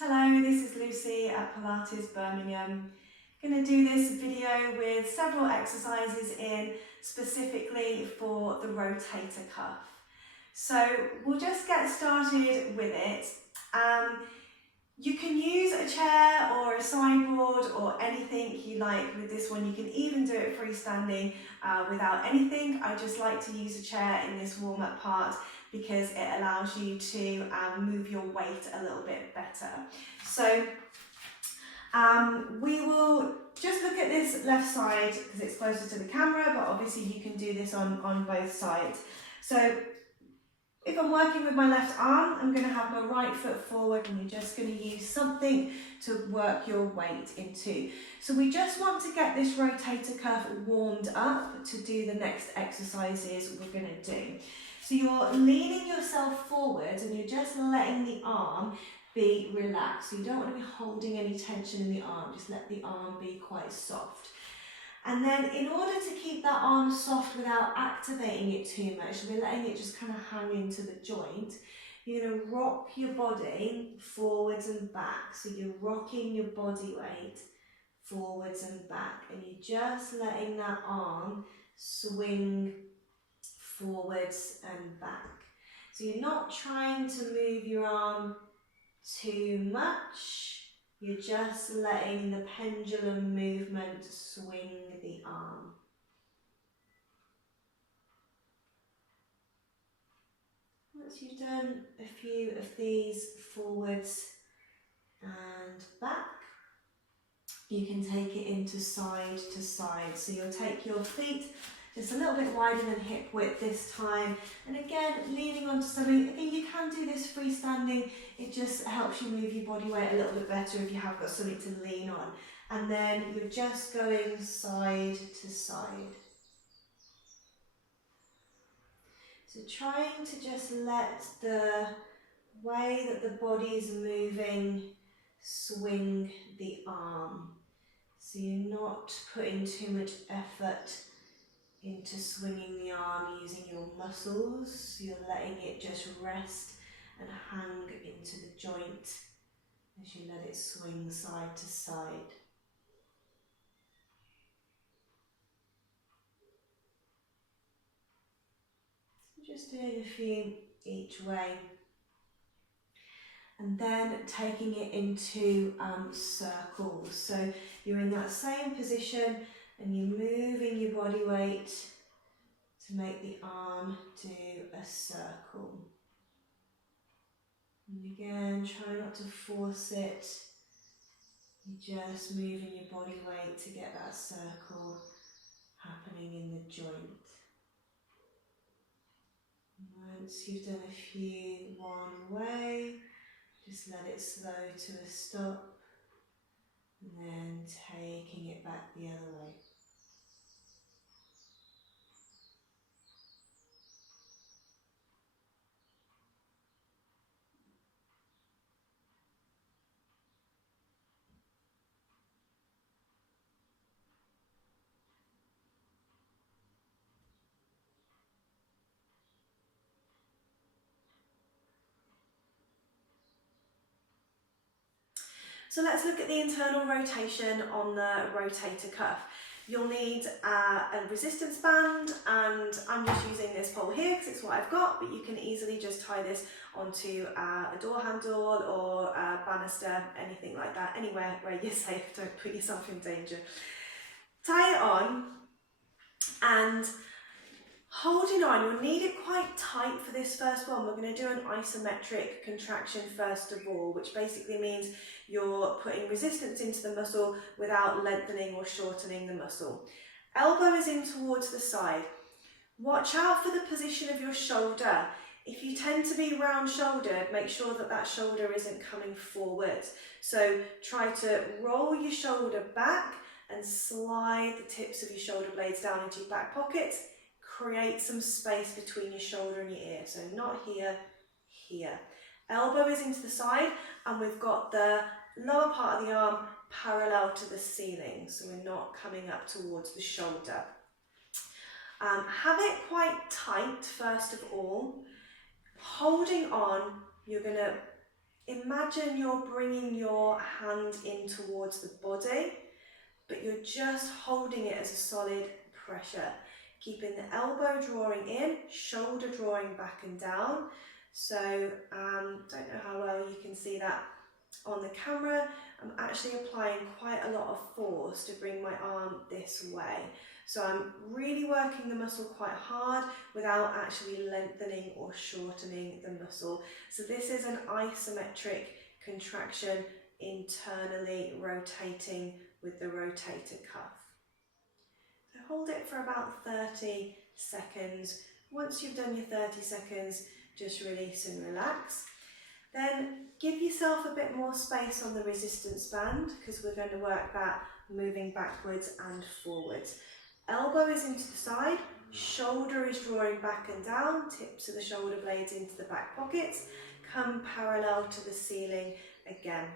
Hello, this is Lucy at Pilates Birmingham. I'm going to do this video with several exercises in specifically for the rotator cuff. So we'll just get started with it. You can use a chair or a sideboard or anything you like with this one. You can even do it freestanding without anything. I just like to use a chair in this warm-up part because it allows you to move your weight a little bit better. So we will just look at this left side because it's closer to the camera, but obviously you can do this on both sides. So if I'm working with my left arm, I'm going to have my right foot forward and you're just going to use something to work your weight into. So we just want to get this rotator cuff warmed up to do the next exercises we're going to do. So you're leaning yourself forward and you're just letting the arm be relaxed. So you don't want to be holding any tension in the arm, just let the arm be quite soft. And then in order to keep that arm soft without activating it too much, we're letting it just kind of hang into the joint, you're going to rock your body forwards and back. So you're rocking your body weight forwards and back, and you're just letting that arm swing forwards and back. So you're not trying to move your arm too much. You're just letting the pendulum movement swing the arm. Once you've done a few of these forwards and back, you can take it into side to side. So you'll take your feet just a little bit wider than hip width this time. And again, leaning onto something. Again, you can do this freestanding. It just helps you move your body weight a little bit better if you have got something to lean on. And then you're just going side to side. So trying to just let the way that the body's moving swing the arm. So you're not putting too much effort into swinging the arm using your muscles. You're letting it just rest and hang into the joint as you let it swing side to side. So just doing a few each way. And then taking it into circles. So you're in that same position and you're moving your body weight to make the arm do a circle. And again, try not to force it. You're just moving your body weight to get that circle happening in the joint. Once you've done a few one way, just let it slow to a stop and then taking it back the other way. So let's look at the internal rotation on the rotator cuff. You'll need a resistance band, and I'm just using this pole here because it's what I've got, but you can easily just tie this onto a door handle or a banister, anything like that, anywhere where you're safe, don't put yourself in danger. Tie it on and holding on, you'll need it quite tight for this first one. We're going to do an isometric contraction first of all, which basically means you're putting resistance into the muscle without lengthening or shortening the muscle. Elbow is in towards the side. Watch out for the position of your shoulder. If you tend to be round shouldered, make sure that that shoulder isn't coming forward. So try to roll your shoulder back and slide the tips of your shoulder blades down into your back pocket. Create some space between your shoulder and your ear. So not here, here. Elbow is into the side and we've got the lower part of the arm parallel to the ceiling. So we're not coming up towards the shoulder. Have it quite tight first of all. Holding on, you're going to Imagine you're bringing your hand in towards the body, but you're just holding it as a solid pressure, keeping the elbow drawing in, shoulder drawing back and down. So don't know how well you can see that on the camera. I'm actually applying quite a lot of force to bring my arm this way. So I'm really working the muscle quite hard without actually lengthening or shortening the muscle. So this is an isometric contraction, internally rotating with the rotator cuff. So hold it for about 30 seconds. Once you've done your 30 seconds, just release and relax. Then give yourself a bit more space on the resistance band, because we're going to work that moving backwards and forwards. Elbow is into the side, shoulder is drawing back and down, tips of the shoulder blades into the back pockets, come parallel to the ceiling again.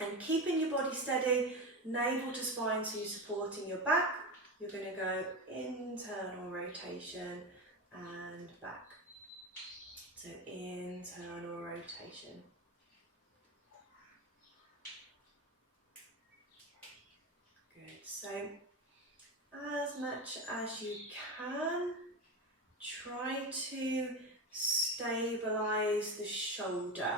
And keeping your body steady, navel to spine, so you're supporting your back. You're going to go internal rotation and back. So internal rotation. Good. So as much as you can, try to stabilize the shoulder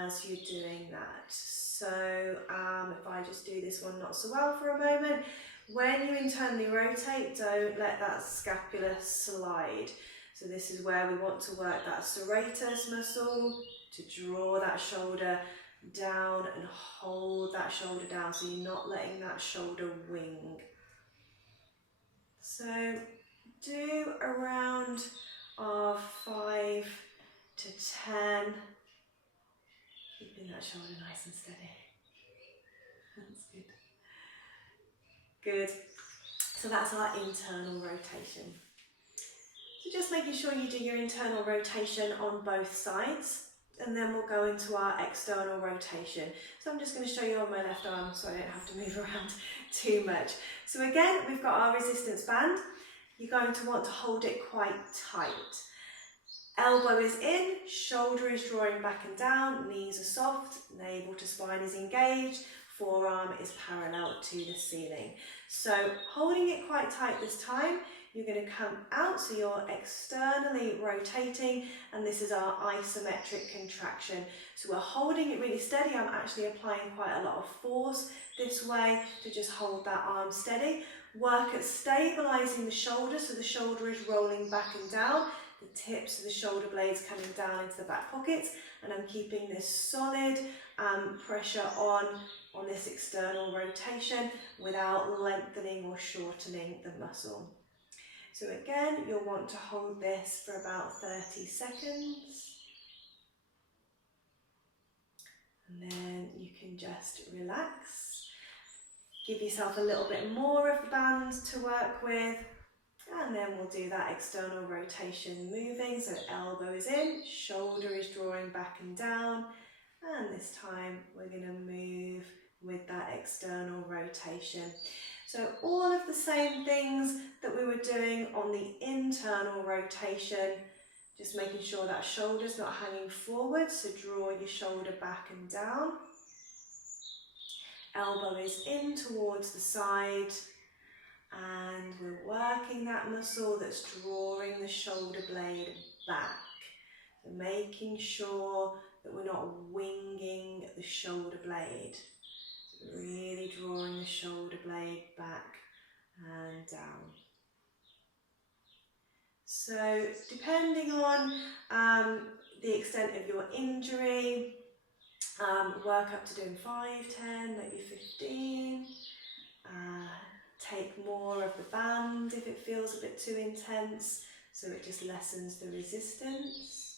as you're doing that. So if I just do this one not so well for a moment, when you internally rotate, don't let that scapula slide. So this is where we want to work that serratus muscle to draw that shoulder down and hold that shoulder down, so you're not letting that shoulder wing. So do around 5 to 10, keeping that shoulder nice and steady. That's good. Good. So that's our internal rotation. So just making sure you do your internal rotation on both sides, and then we'll go into our external rotation. So I'm just going to show you on my left arm so I don't have to move around too much. So again, we've got our resistance band. You're going to want to hold it quite tight. Elbow is in, shoulder is drawing back and down, knees are soft, navel to spine is engaged, forearm is parallel to the ceiling. So holding it quite tight this time, you're going to come out, so you're externally rotating, and this is our isometric contraction. So we're holding it really steady. I'm actually applying quite a lot of force this way to just hold that arm steady. Work at stabilizing the shoulder, so the shoulder is rolling back and down, the tips of the shoulder blades coming down into the back pockets, and I'm keeping this solid pressure on this external rotation without lengthening or shortening the muscle. So again, you'll want to hold this for about 30 seconds. And then you can just relax. Give yourself a little bit more of the band to work with. And then we'll do that external rotation moving. So elbow is in, shoulder is drawing back and down. And this time we're going to move with that external rotation. So all of the same things that we were doing on the internal rotation, just making sure that shoulder's not hanging forward, so draw your shoulder back and down. Elbow is in towards the side, and we're working that muscle that's drawing the shoulder blade back. So making sure that we're not winging the shoulder blade. Really drawing the shoulder blade back and down. So depending on the extent of your injury, work up to doing 5, 10, maybe 15. Take more of the band if it feels a bit too intense, so it just lessens the resistance.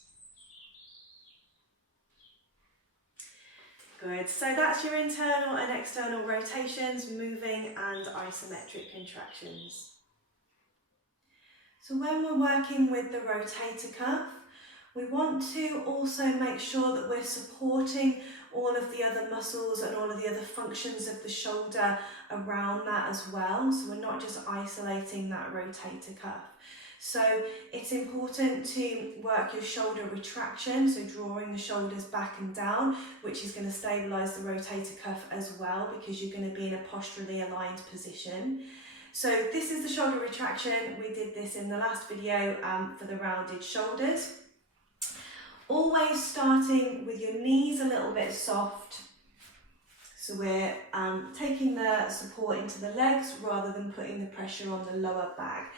Good, so that's your internal and external rotations, moving and isometric contractions. So when we're working with the rotator cuff, we want to also make sure that we're supporting all of the other muscles and all of the other functions of the shoulder around that as well. So we're not just isolating that rotator cuff. So it's important to work your shoulder retraction, so drawing the shoulders back and down, which is going to stabilise the rotator cuff as well, because you're going to be in a posturally aligned position. So this is the shoulder retraction. We did this in the last video for the rounded shoulders. Always starting with your knees a little bit soft. So we're taking the support into the legs rather than putting the pressure on the lower back.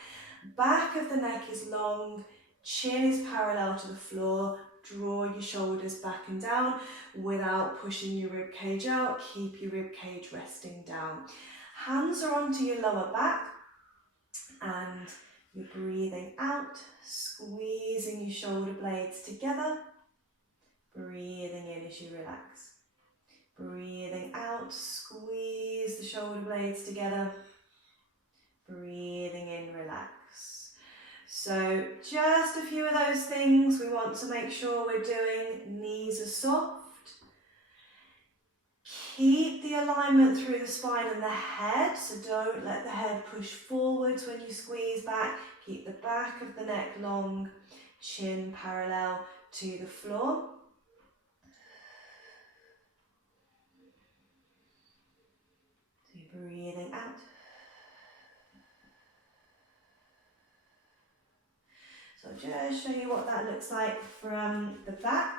Back of the neck is long, chin is parallel to the floor. Draw your shoulders back and down without pushing your rib cage out. Keep your rib cage resting down. Hands are onto your lower back and you're breathing out, squeezing your shoulder blades together. Breathing in as you relax. Breathing out, squeeze the shoulder blades together. Breathing in, relax. So just a few of those things we want to make sure we're doing. Knees are soft. Keep the alignment through the spine and the head, so don't let the head push forwards when you squeeze back. Keep the back of the neck long, chin parallel to the floor. So you're breathing out. So I'll just show you what that looks like from the back.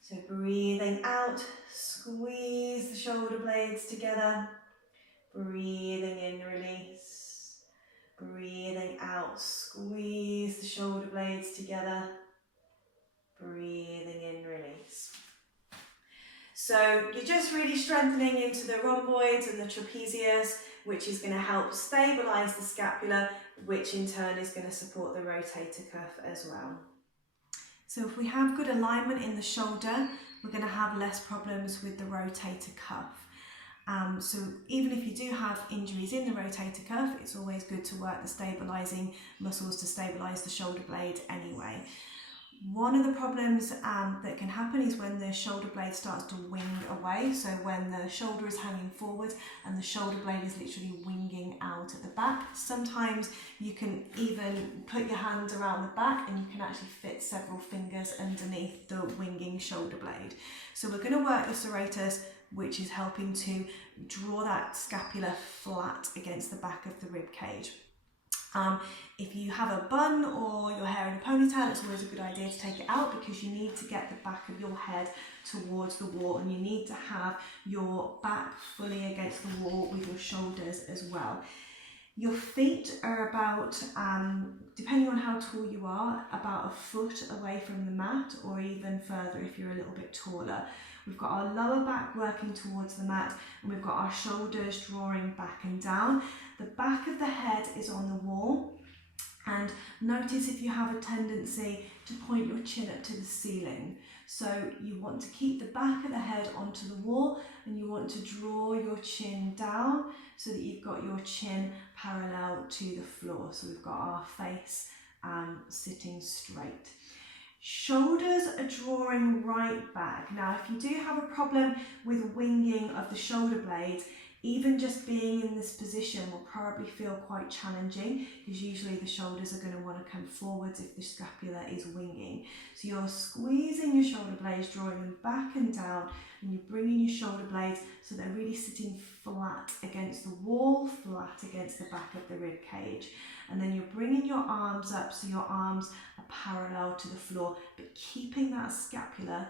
So breathing out, squeeze the shoulder blades together. Breathing in, release. Breathing out, squeeze the shoulder blades together. Breathing in, release. So you're just really strengthening into the rhomboids and the trapezius, which is going to help stabilise the scapula, which in turn is going to support the rotator cuff as well. So if we have good alignment in the shoulder, we're going to have less problems with the rotator cuff. So even if you do have injuries in the rotator cuff, it's always good to work the stabilising muscles to stabilise the shoulder blade anyway. One of the problems that can happen is when the shoulder blade starts to wing away. So when the shoulder is hanging forward and the shoulder blade is literally winging out at the back. Sometimes you can even put your hand around the back and you can actually fit several fingers underneath the winging shoulder blade. So we're going to work the serratus, which is helping to draw that scapula flat against the back of the rib cage. If you have a bun or your hair in a ponytail, it's always a good idea to take it out, because you need to get the back of your head towards the wall and you need to have your back fully against the wall with your shoulders as well. Your feet are about, depending on how tall you are, about a foot away from the mat, or even further if you're a little bit taller. We've got our lower back working towards the mat and we've got our shoulders drawing back and down. The back of the head is on the wall, and notice if you have a tendency to point your chin up to the ceiling. So you want to keep the back of the head onto the wall and you want to draw your chin down so that you've got your chin parallel to the floor. So we've got our face sitting straight. Shoulders are drawing right back. Now, if you do have a problem with winging of the shoulder blades, even just being in this position will probably feel quite challenging, because usually the shoulders are going to want to come forwards if the scapula is winging. So you're squeezing your shoulder blades, drawing them back and down, and you're bringing your shoulder blades so they're really sitting flat against the wall, flat against the back of the rib cage. And then you're bringing your arms up so your arms are parallel to the floor, but keeping that scapula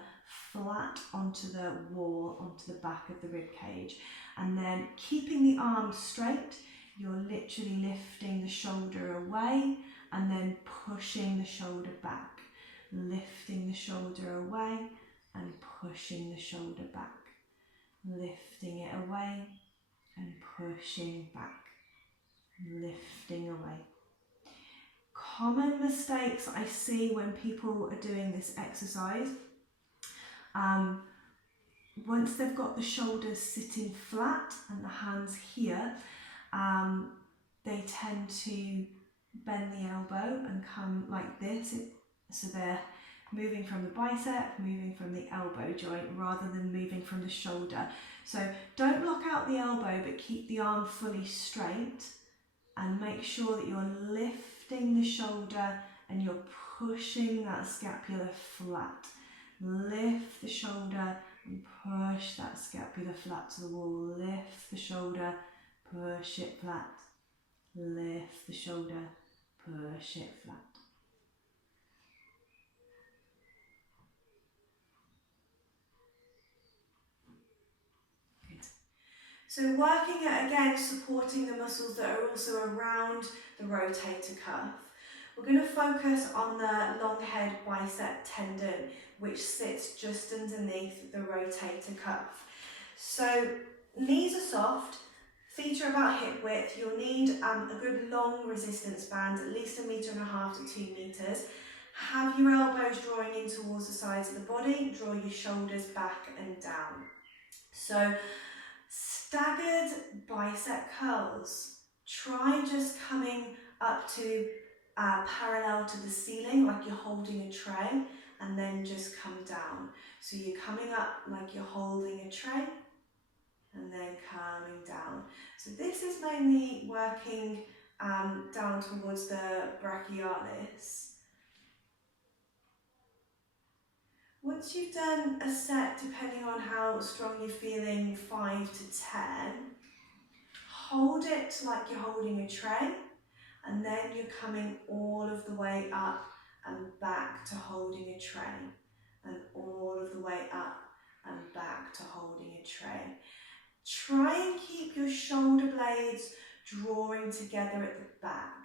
flat onto the wall, onto the back of the rib cage. And then keeping the arms straight, you're literally lifting the shoulder away and then pushing the shoulder back. Lifting the shoulder away and pushing the shoulder back. Lifting it away and pushing back. Lifting away. Common mistakes I see when people are doing this exercise, once they've got the shoulders sitting flat and the hands here, they tend to bend the elbow and come like this. So they're moving from the bicep, moving from the elbow joint rather than moving from the shoulder. So don't lock out the elbow, but keep the arm fully straight and make sure that you're lifting lifting the shoulder and you're pushing that scapula flat. Lift the shoulder and push that scapula flat to the wall. Lift the shoulder, push it flat. Lift the shoulder, push it flat. Good. So working at, again, supporting the muscles that are also around the rotator cuff. We're going to focus on the long head bicep tendon, which sits just underneath the rotator cuff. So knees are soft, feet are about hip width. You'll need a good long resistance band, at least 1.5 meters to 2 meters. Have your elbows drawing in towards the sides of the body, draw your shoulders back and down. So staggered bicep curls. Try just coming up to parallel to the ceiling, like you're holding a tray, and then just come down. So you're coming up like you're holding a tray, and then coming down. So this is mainly working down towards the brachialis. Once you've done a set, depending on how strong you're feeling, 5 to 10, hold it like you're holding a tray, and then you're coming all of the way up and back to holding a tray, and all of the way up and back to holding a tray. Try and keep your shoulder blades drawing together at the back.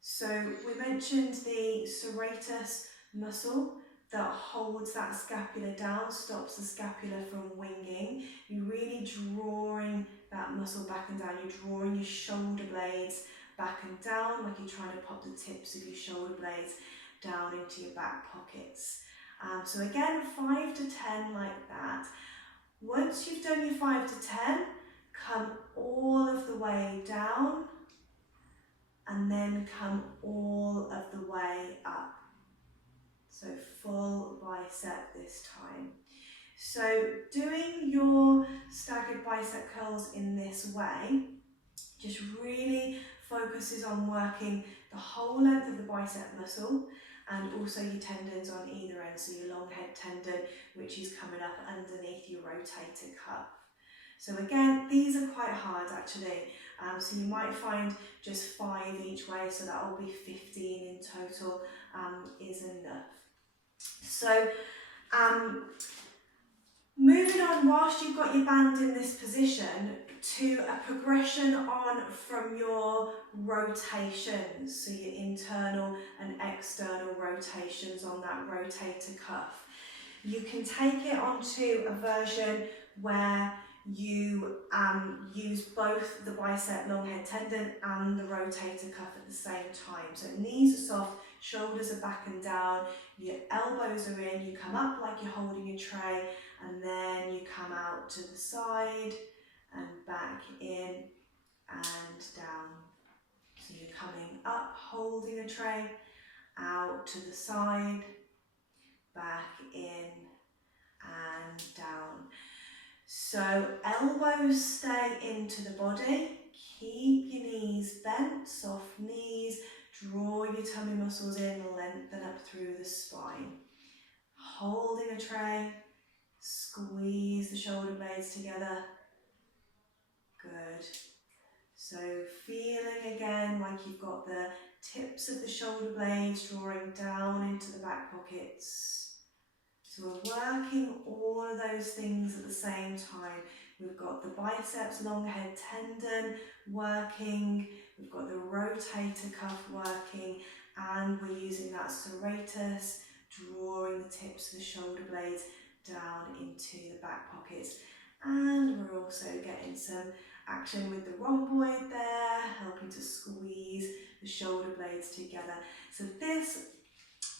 So we mentioned the serratus muscle that holds that scapula down, stops the scapula from winging. You're really drawing that muscle back and down. You're drawing your shoulder blades back and down, like you're trying to pop the tips of your shoulder blades down into your back pockets. So again, 5 to 10 like that. Once you've done your 5 to 10, come all of the way down, and then come all of the way up. So full bicep this time. So doing your staggered bicep curls in this way just really focuses on working the whole length of the bicep muscle and also your tendons on either end. So your long head tendon, which is coming up underneath your rotator cuff. So again, these are quite hard actually. So you might find just 5 each way, so that will be 15 in total is enough. So moving on, whilst you've got your band in this position, to a progression on from your rotations, so your internal and external rotations on that rotator cuff. You can take it onto a version where you use both the bicep long head tendon and the rotator cuff at the same time. So knees are soft, shoulders are back and down, your elbows are in, you come up like you're holding a tray, and then you come out to the side and back in and down. So you're coming up holding a tray, out to the side, back in and down. So elbows stay into the body, keep your knees bent, soft knees, draw your tummy muscles in, lengthen up through the spine. Holding a tray, squeeze the shoulder blades together. Good. So feeling again like you've got the tips of the shoulder blades drawing down into the back pockets. So we're working all of those things at the same time. We've got the biceps long head tendon working, we've got the rotator cuff working, and we're using that serratus, drawing the tips of the shoulder blades down into the back pockets. And we're also getting some action with the rhomboid there, helping to squeeze the shoulder blades together. So this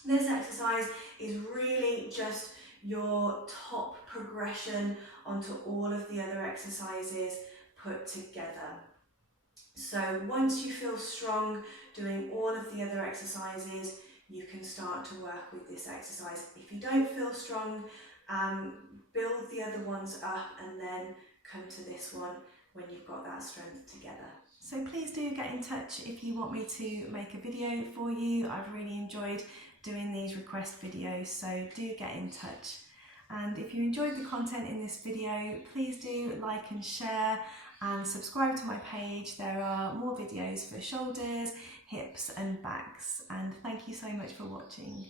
exercise is really just your top progression onto all of the other exercises put together. So once you feel strong doing all of the other exercises, you can start to work with this exercise. If you don't feel strong, build the other ones up and then come to this one when you've got that strength together. So please do get in touch if you want me to make a video for you. I've really enjoyed doing these request videos, so do get in touch. And if you enjoyed the content in this video, please do like and share and subscribe to my page. There are more videos for shoulders, hips and backs. And thank you so much for watching.